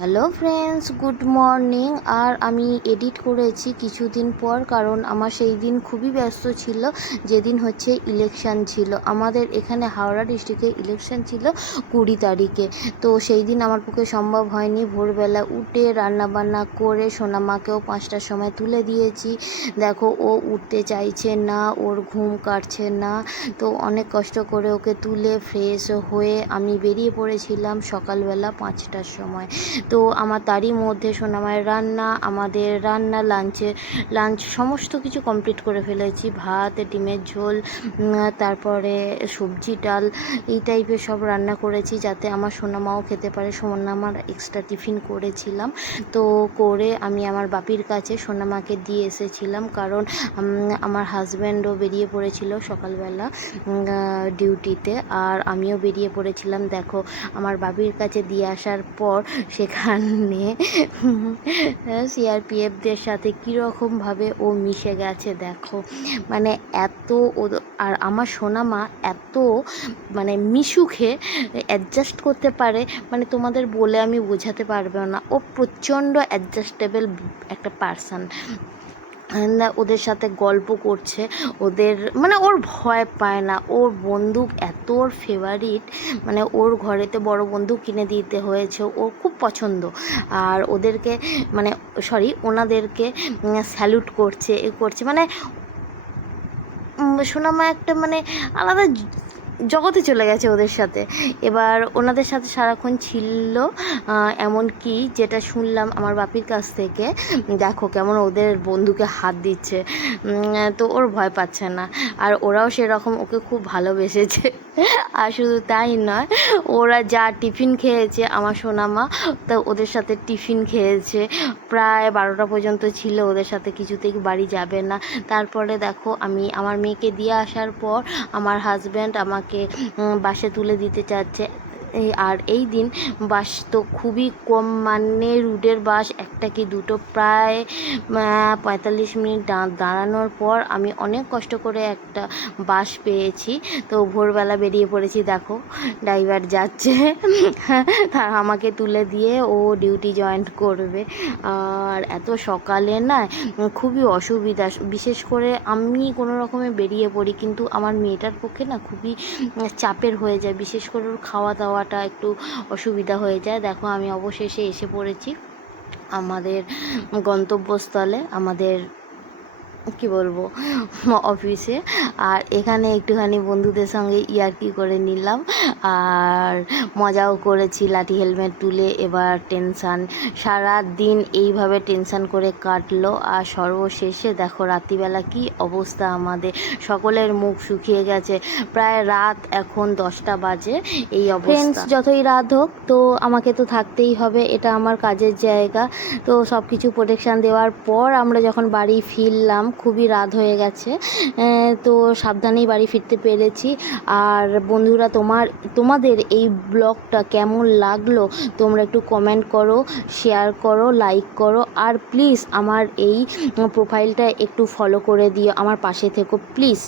Hello friends, good morning. আর আমি edit করেছি কিছুদিন পর, কারণ আমার সেই দিন খুবই ব্যস্ত ছিল, যেদিন হচ্ছে ইলেকশান ছিল। আমাদের এখানে হাওড়া ডিস্ট্রিক্টে ইলেকশান ছিল 20 তারিখে। তো সেই দিন আমার পক্ষে সম্ভব হয়নি ভোরবেলা উঠে রান্নাবান্না করে সোনামাকেও 5টার সময় তুলে দিয়েছি। দেখো, ও উঠতে চাইছে না, ওর ঘুম কাটছে না। তো অনেক কষ্ট করে ওকে তুলে ফ্রেশ হয়ে আমি বেরিয়ে পড়েছিলাম সকালবেলা 5টার সময়। তো আমার তারই মধ্যে সোনামায়ের রান্না, আমাদের রান্না, লাঞ্চ সমস্ত কিছু কমপ্লিট করে ফেলেছি। ভাত, ডিমের ঝোল, তারপরে সবজি ডাল, এই টাইপের সব রান্না করেছি যাতে আমার সোনামাও খেতে পারে। সোনামার এক্সট্রা টিফিন করেছিলাম। তো করে আমি আমার বাপির কাছে সোনামাকে দিয়ে এসেছিলাম, কারণ আমার হাজব্যান্ডও বেরিয়ে পড়েছিল সকালবেলা ডিউটিতে, আর আমিও বেরিয়ে পড়েছিলাম। দেখো, আমার বাপির কাছে দিয়ে আসার পর সেখানে সিআরপিএফদের সাথে কীরকমভাবে ও মিশে গেছে দেখো। মানে এত আর আমার সোনামা এত মিশুকে অ্যাডজাস্ট করতে পারে, তোমাদের বলে আমি বোঝাতে পারবো না। ও প্রচণ্ড অ্যাডজাস্টেবল একটা পার্সন। ওদের সাথে গল্প করছে, ওর ভয় পায় না। ওর বন্দুক এত ওর ফেভারিট, ওর ঘরেতে বড় বন্দুক কিনে দিতে হয়েছে, ওর খুব পছন্দ। আর ওনাদেরকে স্যালুট করছে, সোনামা একটা আলাদা জগতে চলে গেছে ওদের সাথে। এবার ওনাদের সাথে সারাক্ষণ ছিল। এমনকি যেটা শুনলাম আমার বাপির কাছ থেকে, দেখো কেমন ওদের বন্ধুকে হাত দিচ্ছে। তো ওর ভয় পাচ্ছে না, আর ওরাও সেরকম ওকে খুব ভালোবেসেছে। আর শুধু তাই নয়, ওরা যা টিফিন খেয়েছে আমার সোনামা, তো ওদের সাথে টিফিন খেয়েছে প্রায় 12টা পর্যন্ত ছিল ওদের সাথে, কিছুতেই বাড়ি যাবে না। তারপরে দেখো, আমি আমার মেয়েকে দিয়ে আসার পর আমার হাজব্যান্ড আমাকে বাসে তুলে দিতে চাচ্ছে। আর এই দিন বাস তো খুবই কম, রুটের বাস একটা কি দুটো, প্রায় 45 মিনিট দাঁড়ানোর পর আমি অনেক কষ্ট করে একটা বাস পেয়েছি। তো ভোরবেলা বেরিয়ে পড়েছি। দেখো, ড্রাইভার যাচ্ছে তার আমাকে তুলে দিয়ে ও ডিউটি জয়েন করবে। আর এত সকালে না খুবই অসুবিধা, বিশেষ করে আমি কোনো রকমে বেরিয়ে পড়ি, কিন্তু আমার মেয়েটার পক্ষে না খুবই চাপের হয়ে যায়, বিশেষ করে ওর খাওয়া দাওয়াটা একটু অসুবিধা হয়ে যায়। দেখো, আমি অবশেষে এসে পড়েছি আমাদের গন্তব্যস্থলে, আমাদের কি বলবো, অফিসে। আর এখানে একটুখানি বন্ধুদের সঙ্গে ইয়ার্কি করে নিলাম, আর মজাও করেছি লাঠি হেলমেট তুলে। এবার সারা দিন এইভাবে টেনশান করে কাটলো। আর সর্বশেষে দেখো রাত্রিবেলা কি অবস্থা, আমাদের সকলের মুখ শুকিয়ে গেছে। প্রায় রাত এখন 10টা বাজে, এই অবস্থা। যতই রাত হোক, তো আমাকে তো থাকতেই হবে, এটা আমার কাজের জায়গা। তো সব কিছু প্রোটেকশান দেওয়ার পর আমরা যখন বাড়ি ফিরলাম, খুবই রাত হয়ে গেছে। তো সাবধানেই বাড়ি ফিরতে পেরেছি। আর বন্ধুরা, তোমাদের এই ব্লগটা কেমন লাগলো তোমরা একটু কমেন্ট করো, শেয়ার করো, লাইক করো, আর প্লিজ আমার এই প্রোফাইলটা একটু ফলো করে দিও, আমার পাশে থেকো প্লিজ।